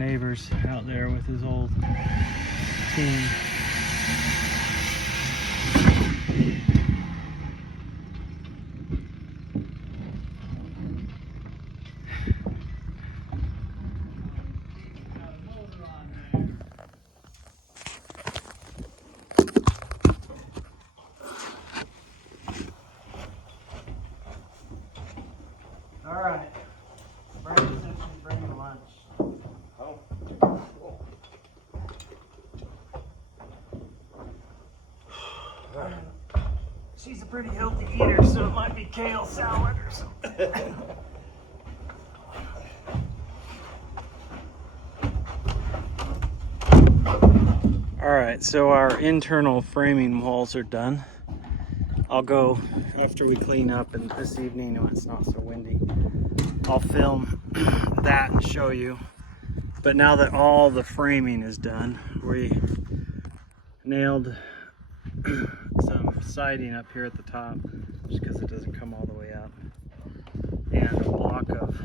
neighbor's out there with his old team. All right, Brandon said she's bringing lunch. Oh, cool. She's a pretty healthy eater, so it might be kale salad or something. All right, so our internal framing walls are done. I'll go after we clean up, and this evening when it's not so windy, I'll film that and show you. But now that all the framing is done, we nailed some siding up here at the top, just because it doesn't come all the way up, and a block of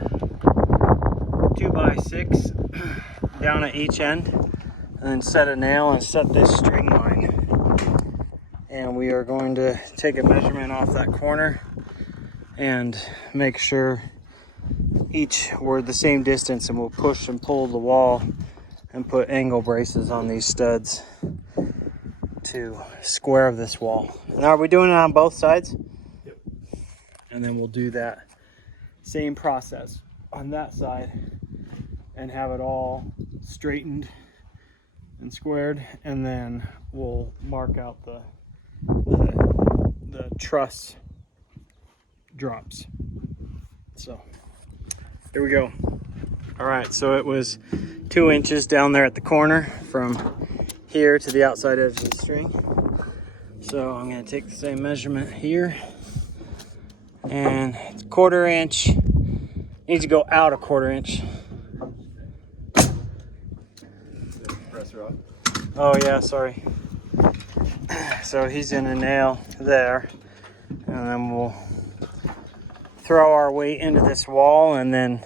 2x6 down at each end, and then set a nail and set this string line. And we are going to take a measurement off that corner and make sure each were the same distance, and we'll push and pull the wall and put angle braces on these studs to square this wall. Now, are we doing it on both sides? Yep. And then we'll do that same process on that side and have it all straightened and squared, and then we'll mark out the truss drops. So here we go. All right, so it was 2 inches down there at the corner from here to the outside edge of the string. So I'm going to take the same measurement here, and it's 1/4 inch. Needs to go out a 1/4 inch. Press rod. Oh yeah, sorry. So he's gonna nail there, and then we'll throw our weight into this wall and then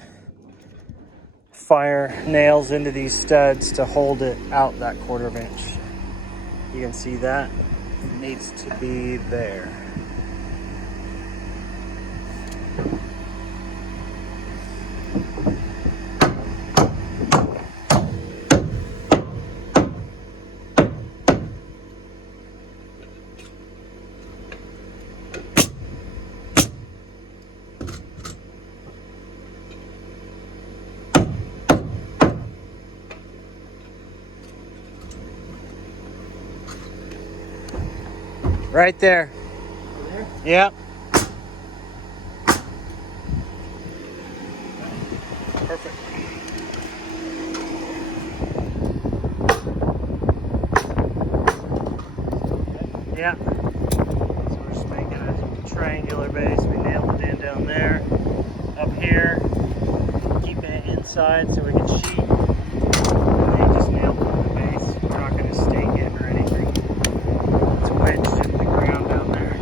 fire nails into these studs to hold it out that 1/4 inch. You can see that it needs to be there. Right there. Yep. Perfect. Yeah. So we're just making a triangular base. We nailed it in down there. Up here, keeping it inside so we can sheet. And then just nailed it to the base. We're not going to stake it or anything. It's wedged in the ground down there.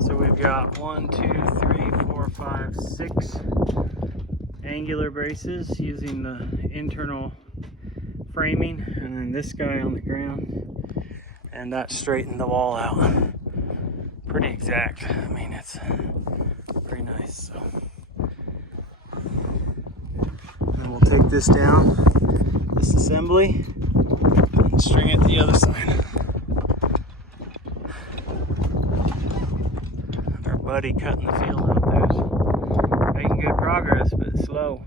So we've got 1, 2, 3, 4, 5, 6 angular braces using the internal framing, and then this guy on the ground, and that straightened the wall out pretty exact. I mean, it's pretty nice. So then we'll take this down, this assembly, and string it to the other side. Our buddy cutting the field out there is making good progress, but slow.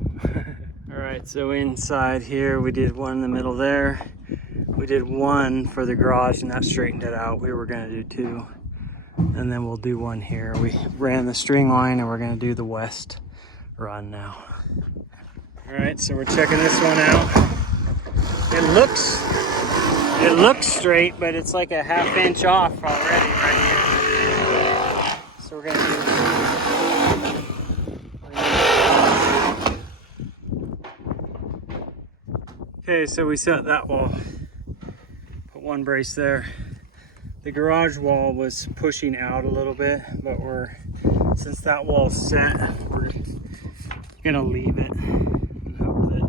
Alright, so inside here we did one in the middle there. We did one for the garage, and that straightened it out. We were going to do 2, and then we'll do one here. We ran the string line, and we're going to do the west run now. Alright, so we're checking this one out. It looks straight, but it's like a 1/2 inch off already right here. So we're going to do Okay, so we set that wall. Put one brace there. The garage wall was pushing out a little bit, but since that wall's set, we're gonna leave it and hope that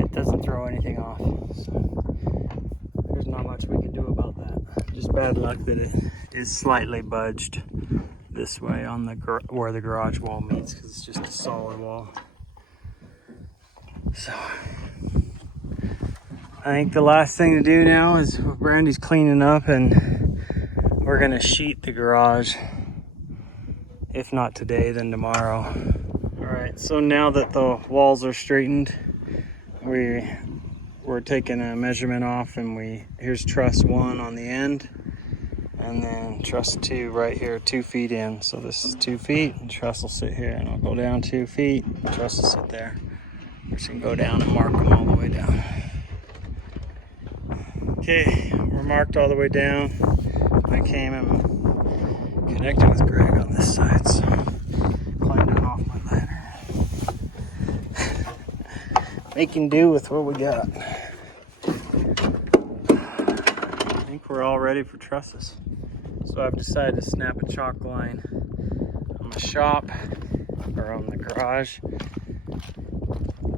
it doesn't throw anything off. So there's not much we can do about that. Just bad luck that it is slightly budged this way on the where the garage wall meets, because it's just a solid wall. So I think the last thing to do now is Brandy's cleaning up, and we're gonna sheet the garage. If not today, then tomorrow. All right, so now that the walls are straightened, we're taking a measurement off, and here's truss 1 on the end, and then truss 2 right here, 2 feet in. So this is 2 feet, and truss will sit here, and I'll go down 2 feet, truss will sit there. We're just gonna go down and mark them all the way down. Okay, we're marked all the way down. I came and connected with Greg on this side, so climbed down off my ladder. Making do with what we got. I think we're all ready for trusses. So I've decided to snap a chalk line on the shop, or on the garage,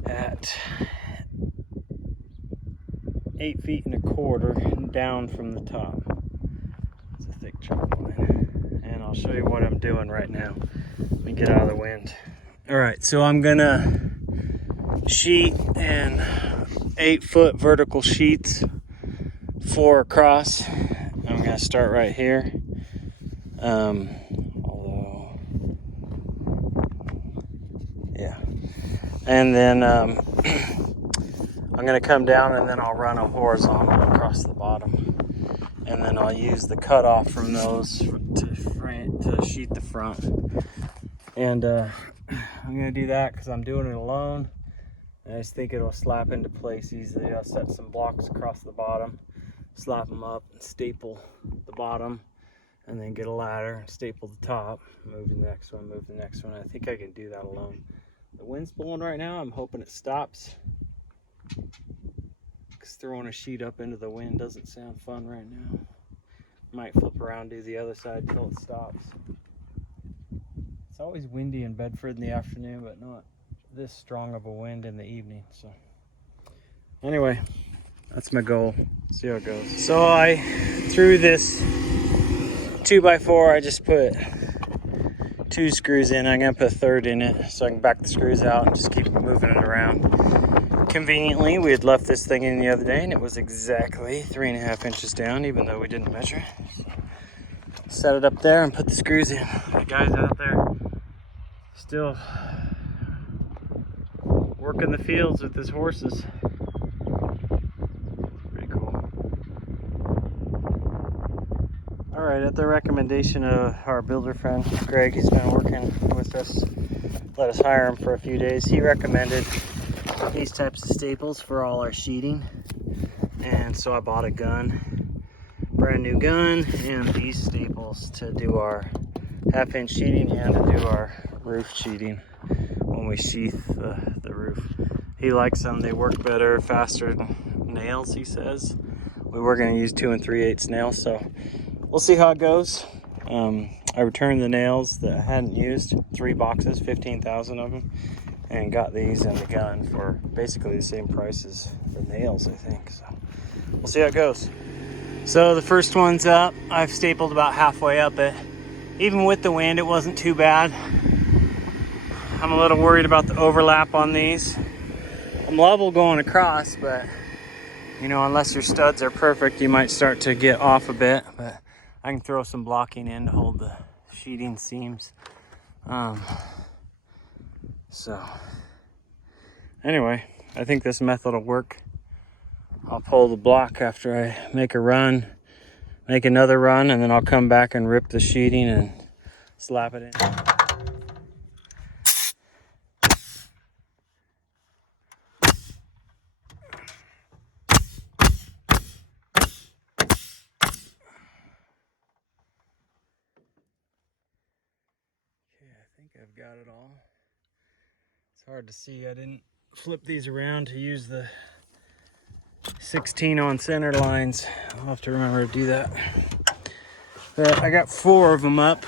at 8 feet and a quarter down from the top. It's a thick chalk line. And I'll show you what I'm doing right now. Let me get out of the wind. All right, so I'm gonna sheet in 8-foot vertical sheets, 4 across. I'm gonna start right here. Although, yeah. And then I'm gonna come down, and then I'll run a horizontal across the bottom. And then I'll use the cutoff from those to sheet the front. And I'm gonna do that because I'm doing it alone. And I just think it'll slap into place easily. I'll set some blocks across the bottom, slap them up, and staple the bottom, and then get a ladder and staple the top. Move the next one, move the next one. I think I can do that alone. The wind's blowing right now. I'm hoping it stops, because throwing a sheet up into the wind doesn't sound fun right now. Might flip around, do the other side till it stops. It's always windy in Bedford in the afternoon, but not this strong of a wind in the evening. So anyway, that's my goal. See how it goes. So I threw this 2x4. I just put 2 screws in. I'm gonna put a third in it so I can back the screws out and just keep moving it around. Conveniently, we had left this thing in the other day, and it was exactly 3.5 inches down, even though we didn't measure it. Set it up there and put the screws in. The guys out there still working the fields with his horses. Pretty cool. All right, at the recommendation of our builder friend Greg, he's been working with us, let us hire him for a few days. He recommended these types of staples for all our sheeting, and so I bought a gun, brand new gun, and these staples to do our 1/2-inch sheeting and to do our roof sheeting when we sheath the roof. He likes them. They work better, faster than nails, he says. We were going to use 2 3/8 nails, so we'll see how it goes. I returned the nails that I hadn't used, 3 boxes, 15,000 of them, and got these and the gun for basically the same price as the nails, I think. So we'll see how it goes. So the first one's up. I've stapled about halfway up it. Even with the wind, it wasn't too bad. I'm a little worried about the overlap on these. I'm level going across, but you know, unless your studs are perfect, you might start to get off a bit. But I can throw some blocking in to hold the sheeting seams. So anyway, I think this method will work. I'll pull the block after I make a run, make another run, and then I'll come back and rip the sheeting and slap it in. I think I've got it all. It's hard to see. I didn't flip these around to use the 16 on center lines. I'll have to remember to do that. But I got 4 of them up,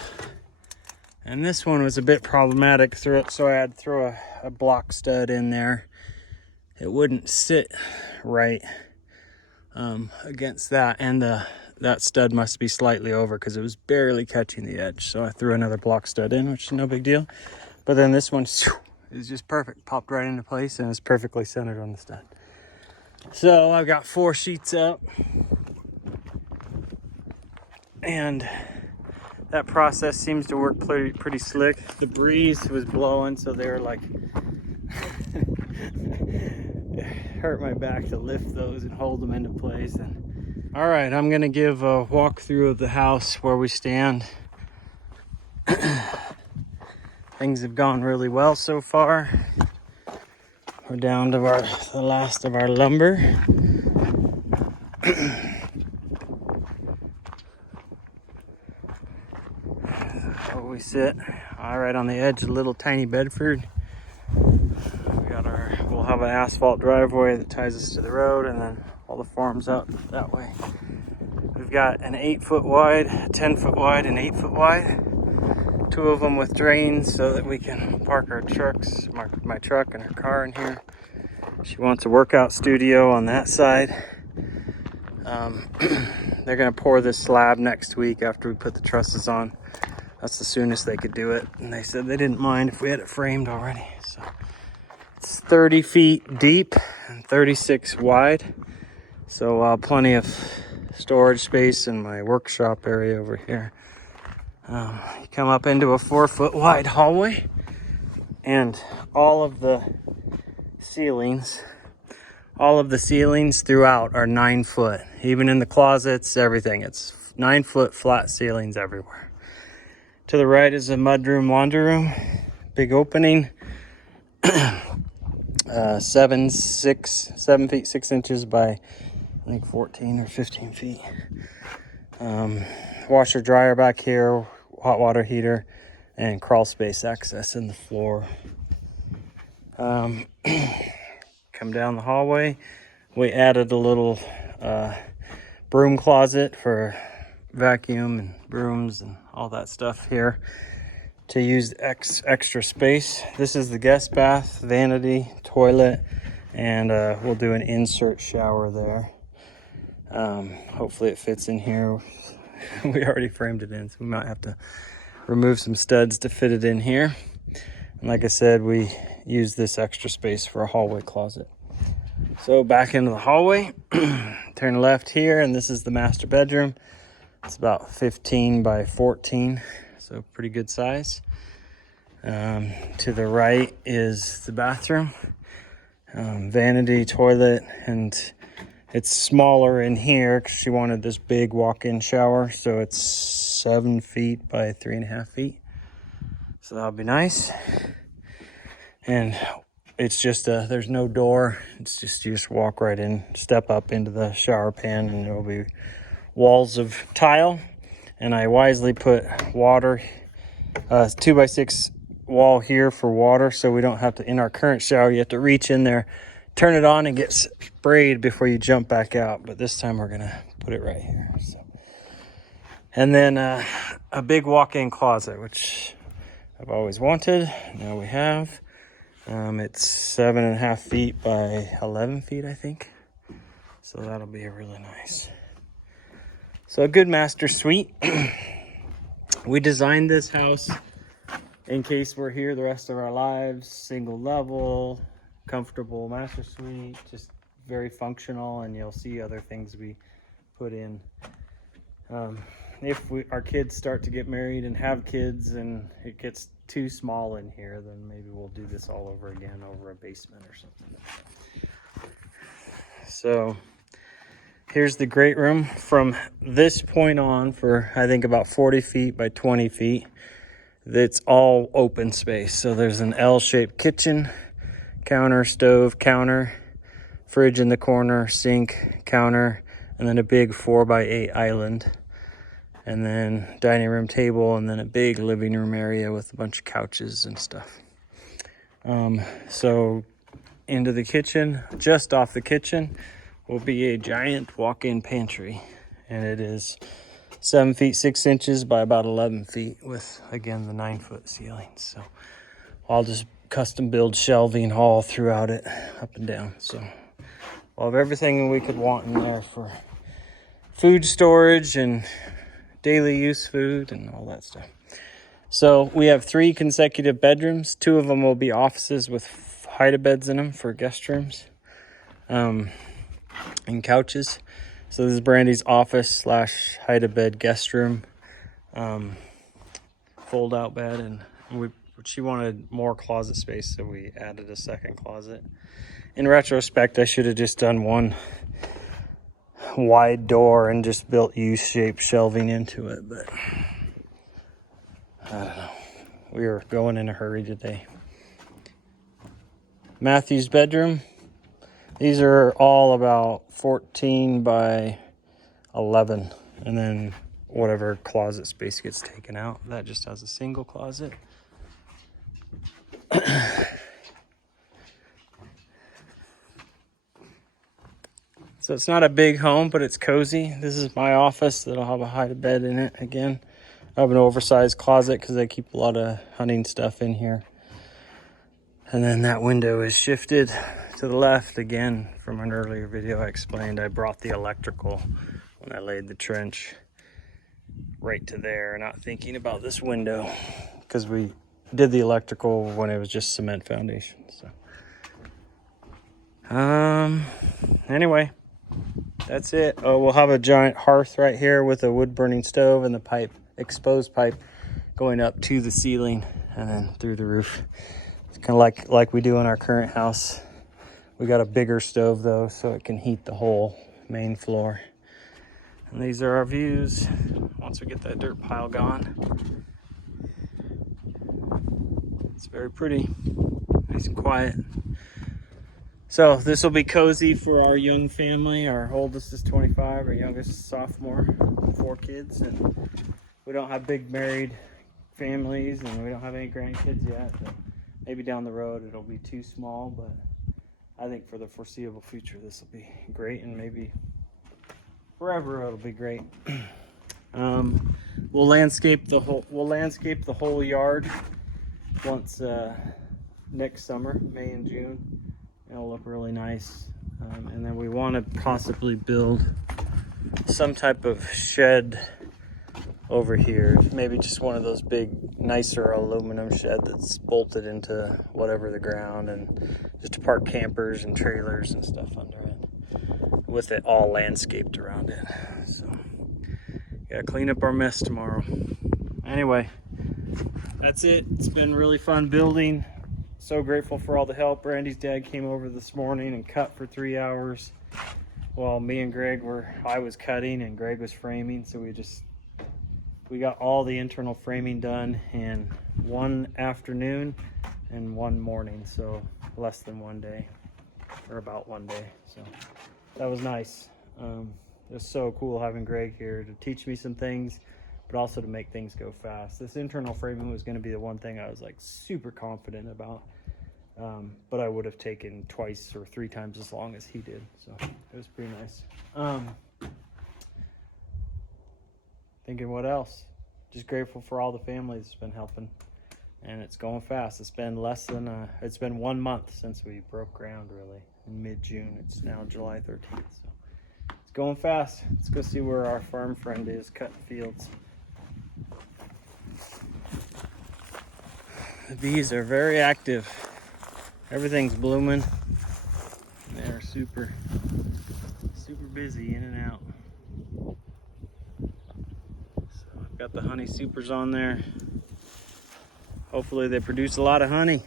and this one was a bit problematic, so I had to throw a block stud in there. It wouldn't sit right against that, and that stud must be slightly over because it was barely catching the edge. So I threw another block stud in, which is no big deal. But then this one is just perfect, popped right into place, and it's perfectly centered on the stud. So I've got 4 sheets up, and that process seems to work pretty slick. The breeze was blowing, so they were like, it hurt my back to lift those and hold them into place. And all right, I'm gonna give a walkthrough of the house where we stand. Things have gone really well so far. We're down to the last of our lumber. So we sit right on the edge of Little Tiny Bedford. We'll have an asphalt driveway that ties us to the road, and then all the farms out that way. We've got an 8-foot wide, 10-foot wide, and 8-foot wide. 2 of them with drains so that we can park our trucks, my truck and her car in here. She wants a workout studio on that side. They're gonna pour this slab next week after we put the trusses on. That's the soonest they could do it. And they said they didn't mind if we had it framed already. So it's 30 feet deep and 36 wide. So plenty of storage space in my workshop area over here. You come up into a 4-foot wide hallway, and all of the ceilings throughout are 9 foot. Even in the closets, everything. It's 9 foot flat ceilings everywhere. To the right is a mudroom, wander room, big opening. 7 feet 6 inches by I think 14 or 15 feet. Washer dryer back here, hot water heater, and crawl space access in the floor. Come down the hallway. We added a little broom closet for vacuum and brooms and all that stuff here to use extra space. This is the guest bath, vanity, toilet, and we'll do an insert shower there. Hopefully it fits in here. We already framed it in, so we might have to remove some studs to fit it in here. And like I said, we use this extra space for a hallway closet. So back into the hallway, turn left here, and this is the master bedroom. It's about 15 by 14, so pretty good size. To the right is the bathroom, vanity, toilet, and it's smaller in here because she wanted this big walk-in shower. So it's 7 feet by 3.5 feet. So that'll be nice. And it's just there's no door. It's just, you just walk right in, step up into the shower pan, and there'll be walls of tile. And I wisely put water, 2x6 wall here for water, so we don't have to, in our current shower, you have to reach in there, turn it on, and get sprayed before you jump back out. But this time we're gonna put it right here. So. And then a big walk-in closet, which I've always wanted. Now we have. It's 7.5 feet by 11 feet, I think. So that'll be really nice. So a good master suite. We designed this house in case we're here the rest of our lives. Single level, comfortable master suite, just very functional, and you'll see other things we put in. If our kids start to get married and have kids and it gets too small in here, then maybe we'll do this all over again over a basement or something like that. So here's the great room. From this point on, for I think about 40 feet by 20 feet, it's all open space. So there's an L-shaped kitchen, counter, stove, counter, fridge in the corner, sink, counter, and then a big 4x8 island. And then dining room table, and then a big living room area with a bunch of couches and stuff. So into the kitchen, just off the kitchen, will be a giant walk-in pantry, and it is 7 feet 6 inches by about 11 feet with, again, the 9-foot ceiling. So I'll just custom build shelving all throughout it, up and down. So we'll have everything we could want in there for food storage and daily use food and all that stuff. So we have 3 consecutive bedrooms. 2 of them will be offices with hide-a-beds in them for guest rooms, and couches. So this is Brandy's office / hide-a-bed guest room, fold-out bed, and she wanted more closet space, so we added a second closet. In retrospect, I should have just done one wide door and just built U-shaped shelving into it, but I don't know. We were going in a hurry today. Matthew's bedroom. These are all about 14 by 11, and then whatever closet space gets taken out, that just has a single closet. So it's not a big home, but it's cozy. This is my office that'll have a hide-a-bed in it again. I have an oversized closet because I keep a lot of hunting stuff in here. And then that window is shifted to the left again. From an earlier video I explained, I brought the electrical when I laid the trench right to there, not thinking about this window because we did the electrical when it was just cement foundation. So anyway, that's it. Oh, we'll have a giant hearth right here with a wood burning stove and the pipe, exposed pipe, going up to the ceiling and then through the roof. It's kind of like we do in our current house. We got a bigger stove though, so it can heat the whole main floor. And these are our views once we get that dirt pile gone. It's very pretty, nice and quiet. So this will be cozy for our young family. Our oldest is 25, our youngest is sophomore, 4 kids, and we don't have big married families, and we don't have any grandkids yet. But maybe down the road it'll be too small, but I think for the foreseeable future this will be great, and maybe forever it'll be great. We'll landscape the whole yard once next summer, May and June. It'll look really nice. And then we want to possibly build some type of shed over here. Maybe just one of those big, nicer aluminum shed that's bolted into whatever the ground, and just to park campers and trailers and stuff under it, with it all landscaped around it. So gotta clean up our mess tomorrow. Anyway, that's it. It's been really fun building. So grateful for all the help. Randy's dad came over this morning and cut for 3 hours while me and I was cutting and Greg was framing. So we got all the internal framing done in one afternoon and one morning. So less than 1 day, or about 1 day. So that was nice. It was so cool having Greg here to teach me some things, but also to make things go fast. This internal framing was going to be the one thing I was like super confident about, but I would have taken 2 or 3 times as long as he did. So it was pretty nice. Thinking what else? Just grateful for all the families that's been helping, and it's going fast. It's been it's been 1 month since we broke ground, really, in mid-June. It's now July 13th. So it's going fast. Let's go see where our farm friend is cutting fields. The bees are very active. Everything's blooming. They're super busy in and out. So I've got the honey supers on there. Hopefully they produce a lot of honey.